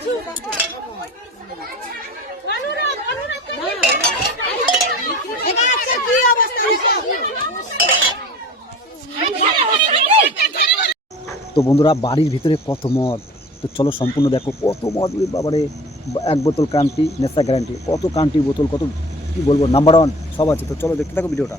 তো বন্ধুরা বাড়ির ভিতরে কত মদ, তো চলো সম্পূর্ণ দেখো কত মদ বাবারে। 1 বোতল কান্ট্রি নেশা গ্যারান্টি, কত কান্ট্রি বোতল, কত কি বলবো, নাম্বার 1 সব আছে। তো চলো দেখতে থাকো ভিডিওটা।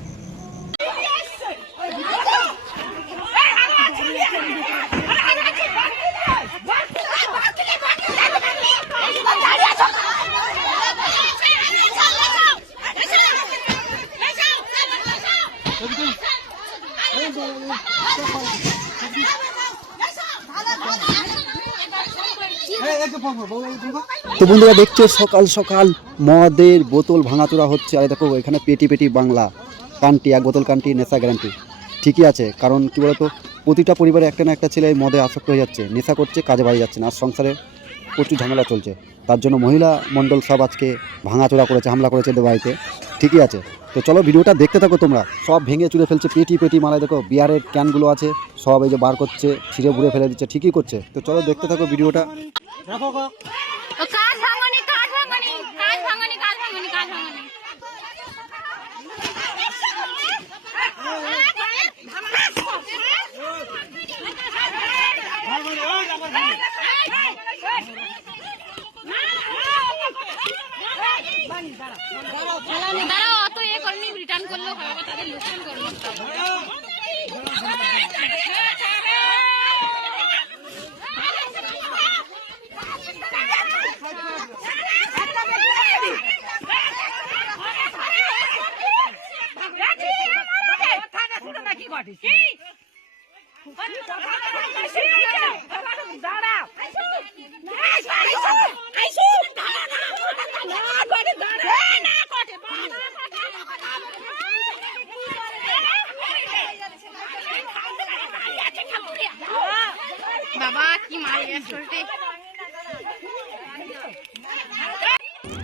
তো বন্ধুরা দেখছো সকাল সকাল মদের বোতল ভাঙাচোরা হচ্ছে। আর দেখো এখানে পেটি পেটি বাংলা কান্টি, 1 বোতল কান্টি নেশা গ্যারান্টি। ঠিকই আছে, কারণ কি বলতো প্রতিটা পরিবারে একটা না একটা ছেলে মদে আসক্ত হয়ে যাচ্ছে, নেশা করছে, কাজে বাড়ি যাচ্ছে না, আর সংসারে প্রচুর ঝামেলা চলছে। তার জন্য মহিলা মণ্ডল সব আজকে ভাঙাচোরা করেছে, হামলা করেছে এদের বাড়িতে। ঠিকই আছে, তো চলো ভিডিওটা দেখতে থাকো তোমরা। সব ভেঙে চুরে ফেলছে, পেটি পেটি মালায় দেখো বিয়ারের ক্যানগুলো আছে সব এই যে বার করছে, ছিঁড়ে ভুড়ে ফেলে দিচ্ছে। ঠিকই করছে, তো চলো দেখতে থাকো ভিডিওটা।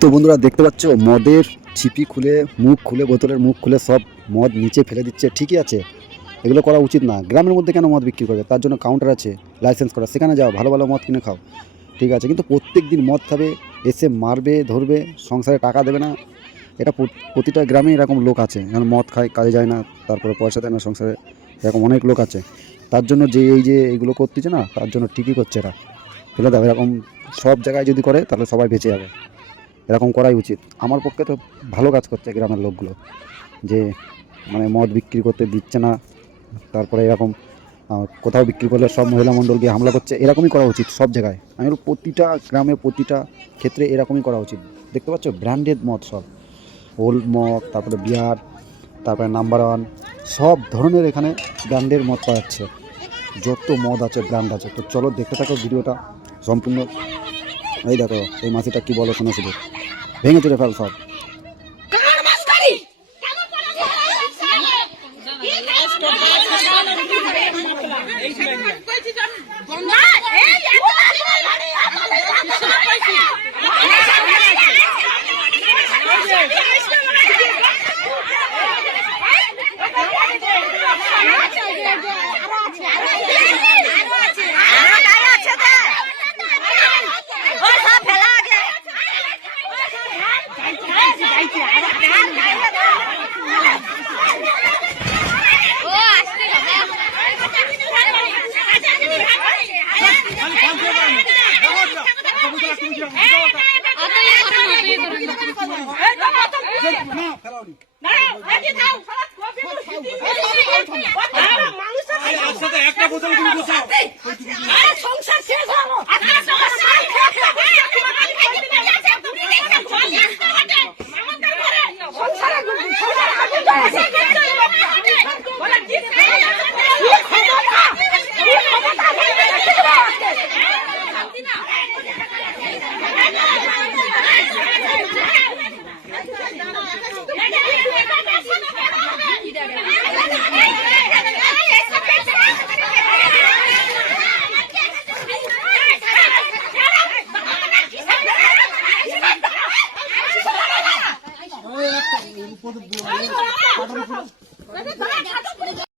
তো বন্ধুরা দেখতে পাচ্ছ মদের ছিপি খুলে, মুখ খুলে, বোতলের মুখ খুলে সব মদ নিচে ফেলে দিচ্ছে। ঠিকই আছে, এগুলো করা উচিত না। গ্রামের মধ্যে কেন মদ বিক্রি করবে? তার জন্য কাউন্টার আছে, লাইসেন্স করা, সেখানে যাও, ভালো ভালো মদ কিনে খাও। ঠিক আছে, কিন্তু প্রত্যেক দিন মদ খাবে, এসে মারবে, ধরবে, সংসারে টাকা দেবে না। এটা প্রতিটা গ্রামে এরকম লোক আছে, যেমন মদ খায়, কাজে যায় না, তারপরে পয়সা দেয় না সংসারে, এরকম অনেক লোক আছে। তার জন্য যে এই যে এইগুলো করতেছে না, তার জন্য ঠিকই করছে এরা। ফেলে দেবে, এরকম সব জায়গায় যদি করে তাহলে সবাই বেঁচে যাবে। এরকম করাই উচিত। আমার পক্ষে তো ভালো কাজ করছে গ্রামের লোকগুলো, যে মানে মদ বিক্রি করতে দিচ্ছে না, তারপরে এরকম কোথাও বিক্রি করলে সব মহিলা মণ্ডল গিয়ে হামলা করছে। এরকমই করা উচিত সব জায়গায়। আমি প্রতিটা গ্রামে প্রতিটা ক্ষেত্রে এরকমই করা উচিত। দেখতে পাচ্ছ ব্র্যান্ডেড মদ সব, ওল্ড মদ, তারপরে বিয়ার, তারপরে নাম্বার 1, সব ধরনের এখানে ব্র্যান্ডের মদ পাওয়া যাচ্ছে। যত মদ আছে ব্র্যান্ড আছে। তো চলো দেখতে থাকো ভিডিওটা সম্পূর্ণ। এই দেখো এই মাসিটা কি বলো শোনো, শুধু ভেঙে চলে ফেল সব। একটা বোতল